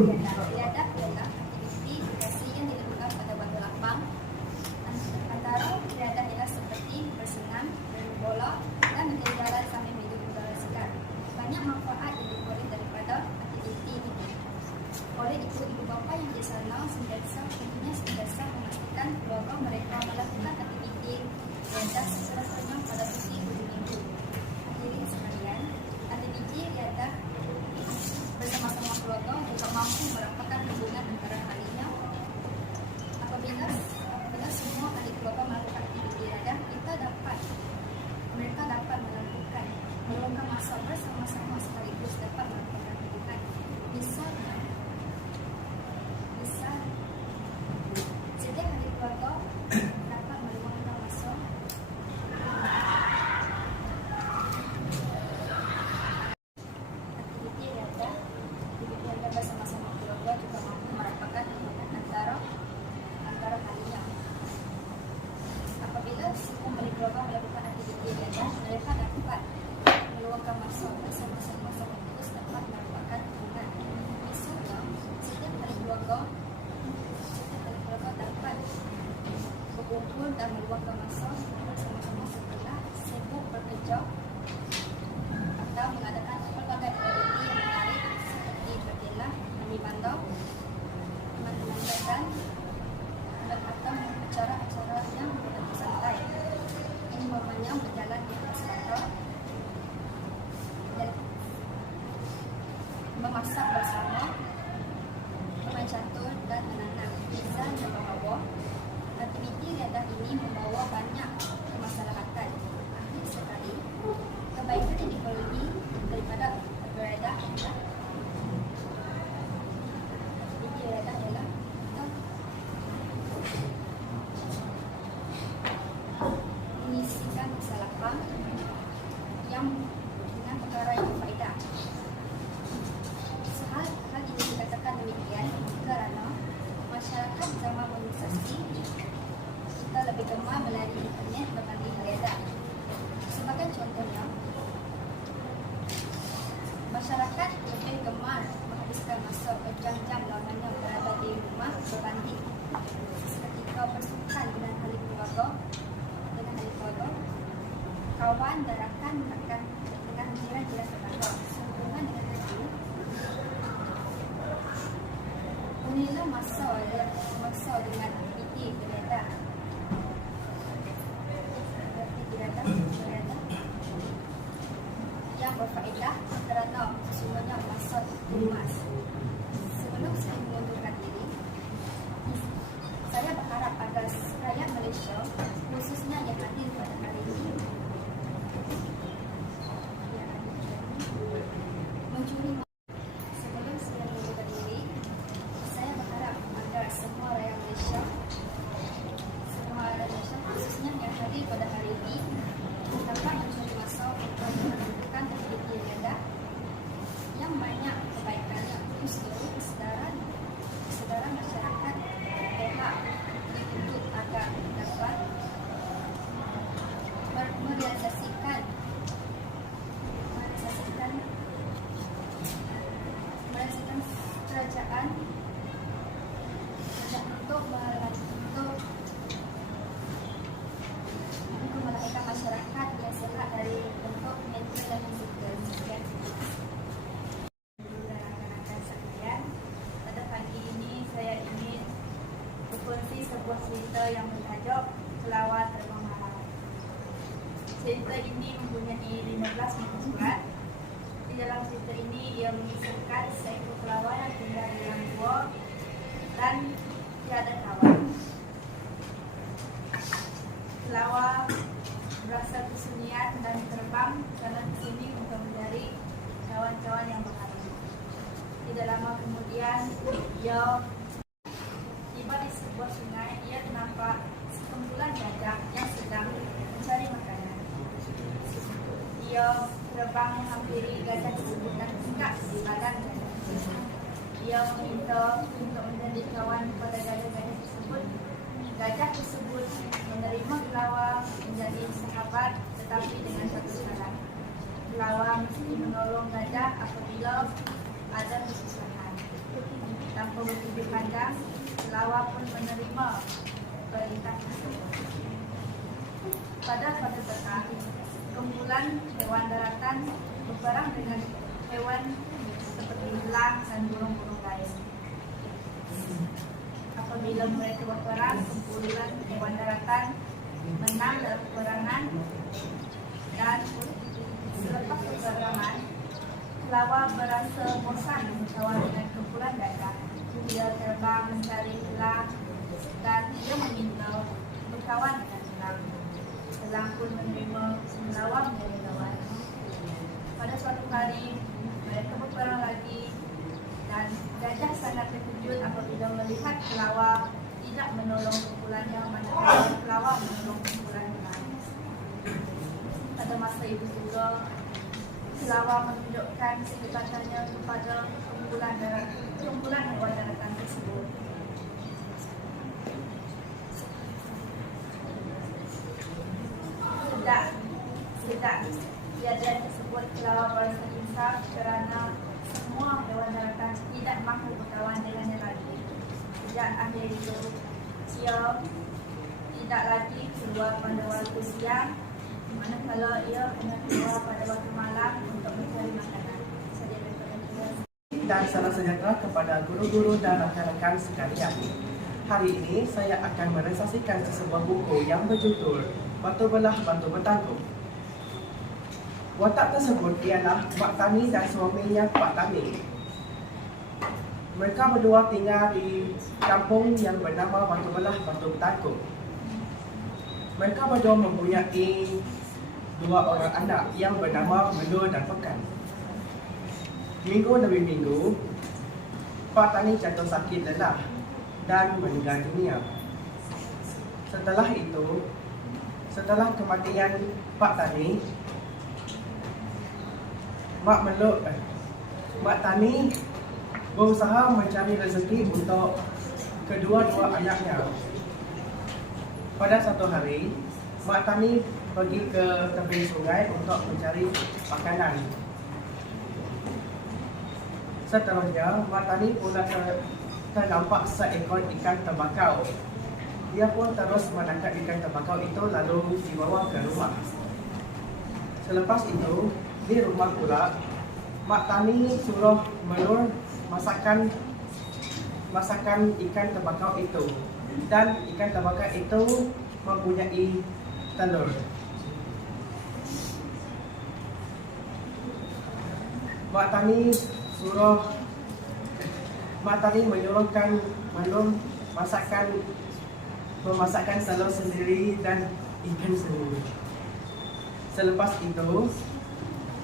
Liadah adalah aktiviti rekreasi yang dilakukan pada waktu lapang. Antara liadah ialah seperti bersenam, bermain bola dan berjalan sambil hidup udara segar. Banyak manfaat yang diperoleh daripada aktiviti ini. Oleh itu, ibu bapa yang di sana sentiasa memastikan keluarga mereka melakukan aktiviti liadah secara penuh pada cuti hujung minggu. Hadirin sekalian, aktiviti liadah bersama-sama keluarga juga mampu merapatkan hubungan antara ahlinya. Apabila semua ahli keluarga melakukan aktiviti liadah, mereka dapat meluangkan masa bersama-sama sekaligus dapat merapatkan hubungan. Misalnya, setiap ahli keluarga dapat meluangkan masa aktiviti liadah bersama-sama keluarga juga mampu merapatkan hubungan antara ahlinya. Apabila semua ahli keluarga melakukan aktiviti liadah, mereka dapat meluangkan masa bersama-sama sekaligus dapat merapatkan hubungan. Misalnya, setiap ahli keluarga dapat berkumpul dan meluangkan masa bersama-sama setelah sibuk bekerja atau mengadakan pelbagai aktiviti yang menarik seperti berkelah, mandi bandar, dan atau acara-acara yang lebih santai. Ini umpamanya berjalan di atas bandar, memasak bersama, bermain catur dan menanam pisang dan buah. Aktiviti liadah ini membawa banyak kemaslahatan. Akhir sekali, kebaikan yang diperoleh daripada beriadah ialah mengisikan masa lapang yang dengan perkara yang berfaedah. Hal ini dikatakan demikian kerana masyarakat zaman modernisasi kita lebih gemar melalui internet berbanding liadah. Sebagai contohnya, masyarakat lebih gemar menghabiskan masa berjam-jam lamanya berada di rumah berbanding seketika bersukan dengan ahli keluarga, kawan dan rakan dengan jiran-jiran tetangga. Sehubungan dengan itu, gunilah masa dengan aktiviti liadah yang berfaedah kerana sesungguhnya masa itu emas. Sebelum saya mengundurkan diri, saya berharap agar rakyat Malaysia, khususnya yang hadir pada hari ini, mencuri. Sebelum saya mengundurkan diri, saya berharap agar semua rakyat Malaysia, khususnya yang hadir pada hari ini, dapat mencuri masa untuk melakukan aktiviti liadah yang banyak kebaikannya untuk kesedaran masyarakat. Pihak dituntut agar dapat merealisasikan kerajaan untuk melahirkan masyarakat yang sehat dari bentuk mental dan fizikal. Sekian. Rakan-rakan sekalian, pada pagi ini saya ingin berkongsi sebuah cerita yang bertajuk Kelawar Terbang Malam. Cerita ini mempunyai 15 muka surat. Di dalam cerita ini ia mengisahkan seekor kelawar yang tinggal di dalam gua dan tiada kawan. Kelawar berasa kesunyian dan terbang sana kesini untuk mencari kawan-kawan yang berharga. Tidak lama kemudian ia tiba di sebuah sungai. Ia nampak sekumpulan gajah yang sedang mencari makanan. Ia terbang menghampiri gajah tersebut dan tingkat di badan gajah tersebut. Ia meminta untuk menjadi kawan kepada gajah-gajah tersebut. Gajah tersebut menerima kelawar menjadi sahabat, tetapi dengan satu syarat. Kelawar mesti menolong gajah apabila ada kesusahan. tanpa berpikir panjang, Lawa pun menerima perintah tersebut. Pada suatu petang, kumpulan hewan daratan berperang dengan hewan seperti elang dan burung-burung lain. Apabila mereka berperang, kumpulan hewan daratan menang dalam peperangan, dan selepas peperangan, Lawa berasa bosan berkawan dengan kumpulan darat. Dia terbang mencari elang dan dia meminta berkawan dengan elang. Elang pun menerima Lawa menjadi kawan. Pada suatu hari, mereka berperang lagi dan gajah sangat terkejut apabila melihat Lawa tidak menolong kumpulannya, manakala Lawa menolong kumpulan elang. Pada masa itu juga, Lawa menunjukkan kehebatannya kepada kumpulan hewan daratan tersebut. Sejak kejadian tersebut, Lawa berasa insaf kerana semua hewan daratan tidak mahu berkawan dengannya lagi. Sejak akhir itu, ia tidak lagi keluar pada waktu siang, manakala ia kena keluar pada waktu malam untuk mencari makanan. Dan salam sejahtera kepada guru-guru dan rakan-rakan sekalian. Hari ini saya akan meresasikan sebuah buku yang berjudul Batu Belah Batu Bertanggung. Watak tersebut ialah Mak Tani dan suaminya Pak Tani. Mereka berdua tinggal di kampung yang bernama Batu Belah Batu Bertanggung. Mereka berdua mempunyai dua orang anak yang bernama Melur dan Pekan. Minggu demi minggu, Pak Tani jatuh sakit lelah dan meninggal dunia. Setelah kematian Pak Tani, Mak Tani berusaha mencari rezeki untuk kedua-dua anaknya. Pada satu hari, Mak Tani pergi ke tepi sungai untuk mencari makanan. Seterusnya, Mak Tani pula ternampak seekor ikan tembakau. Dia pun terus menangkap ikan tembakau itu lalu dibawa ke rumah. Selepas itu, di rumah pula, Mak Tani suruh Melur masakan ikan tembakau itu. Dan ikan tembakau itu mempunyai telur. Mak Tani menyuruhkan Melur memasakkan telur sendiri dan ikan sendiri. Selepas itu,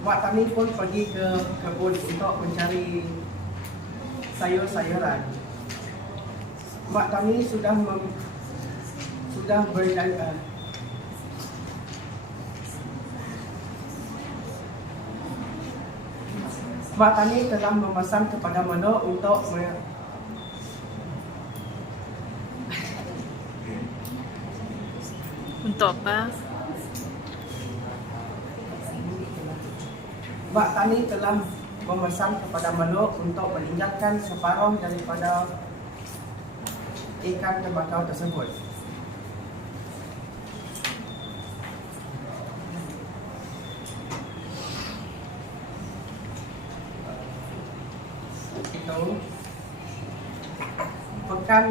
Mak Tani pun pergi ke kebun untuk mencari sayur-sayuran. Mak Tani Mak Tani telah memesan kepada Melur untuk apa? Mak Tani telah memesan kepada Melur untuk meninggalkan separuh daripada ikan tembakau tersebut. Itu Pekan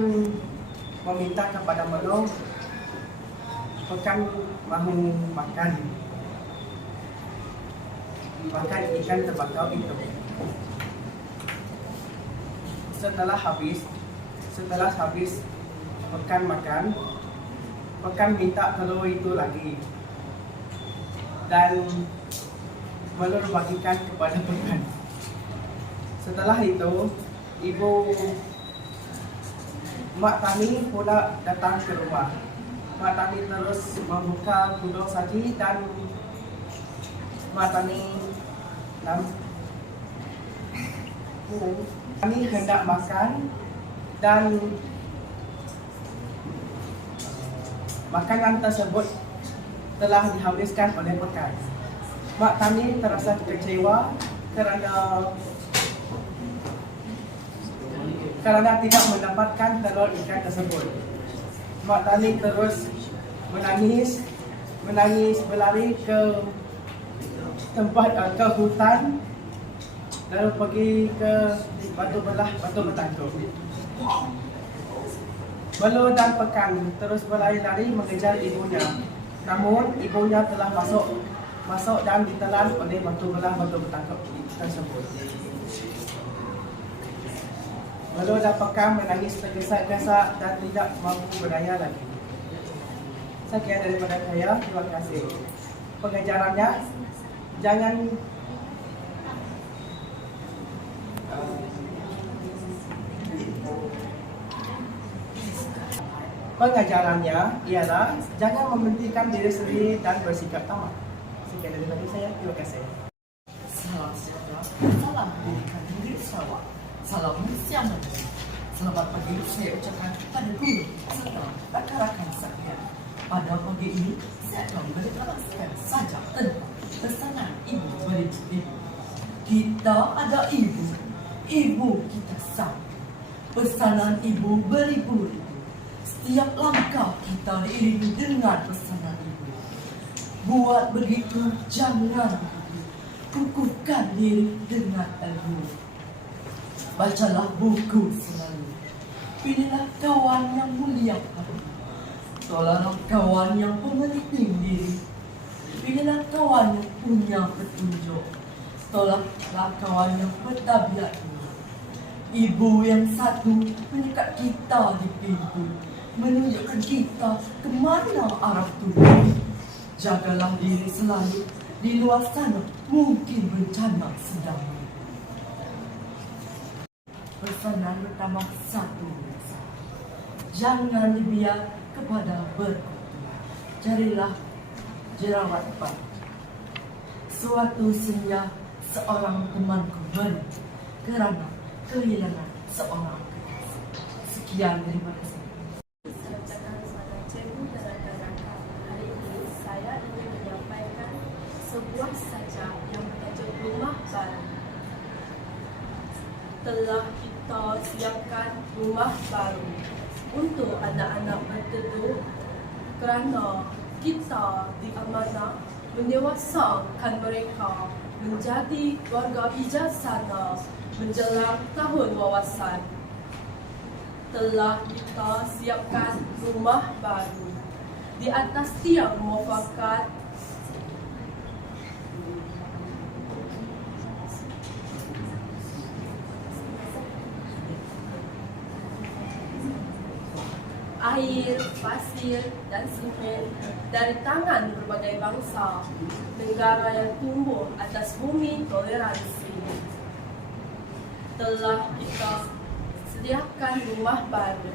meminta kepada Melur. Pekan mahu makan ikan tembakau itu. Setelah habis Pekan makan, Pekan minta telur itu lagi, dan Melur bagikan kepada Pekan. Setelah itu, ibu Mak Tani pula datang ke rumah. Mak Tani terus membuka gudang saji dan Mak Tani hendak makan, dan makanan tersebut telah dihabiskan oleh Pekan. Mak Tani terasa kecewa kerana karena tidak mendapatkan telur ikan tersebut. Mak Tani terus menangis berlari ke tempat ke hutan, lalu pergi ke batu bertangkup. Belo dan Pekan terus berlari-lari mengejar ibunya. Namun ibunya telah masuk dan ditelan oleh batu bertangkup tersebut. Belo dan Pekan menangis tergesa-gesa dan tidak mampu berdaya lagi. Sekian daripada saya, terima kasih. Pengajarannya, Pengajarannya ialah jangan mementingkan diri sendiri dan bersikap tamak. Sekian daripada saya, terima kasih. Salam sejahtera, salam pendidikan negeri Sarawak, salam Malaysia Merdeka. Selamat pagi saya ucapkan kepada guru serta rakan-rakan sekalian. Pada pagi ini saya akan berjelaskan saja tentang pesanan ibu beribu ibu. Kita ada ibu, ibu kita sama. Pesanan ibu beribu-ribu. Setiap langkah kita diiringi dengan pesanan ibu. Buat begitu jangan begitu. Kukuhkan diri dengan ilmu. Bacalah buku selalu. Pilihlah kawan yang mulia hati. Tolaklah kawan yang pemeliting diri. Pilihlah kawan yang punya petunjuk. Tolaklah kawan yang bertabiat mulia. Ibu yang satu menyekat kita di pintu, menunjukkan kita ke mana arah tuju. Jagalah diri selalu, di luar sana mungkin bencana sedang. Pesanan pertama satu, jangan dibiar kepada berkutu. Carilah jerawat baik. Suatu senja seorang temanku berhenti kerana kehilangan seorang kekasih. Sekian daripada saya. Salam kenal kepada cikgu dan rakan-rakan. Hari ini saya ingin menyampaikan sebuah sajak yang bertajuk Rumah Baru. Telah kita siapkan rumah baru untuk anak-anak berteduh kerana kita diamanah mendewasakan mereka menjadi warga bijaksana menjelang tahun wawasan. Telah kita siapkan rumah baru di atas tiang muafakat air, pasir dan semen dari tangan berbagai bangsa negara yang tumbuh atas bumi toleransi. Telah kita sediakan rumah baru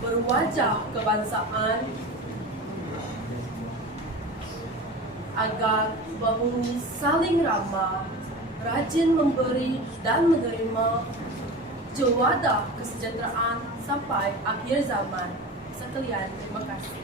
berwajah kebangsaan agar penghuni saling ramah, rajin memberi dan menerima, juwadah kesejahteraan sampai akhir zaman. Sekalian, terima kasih.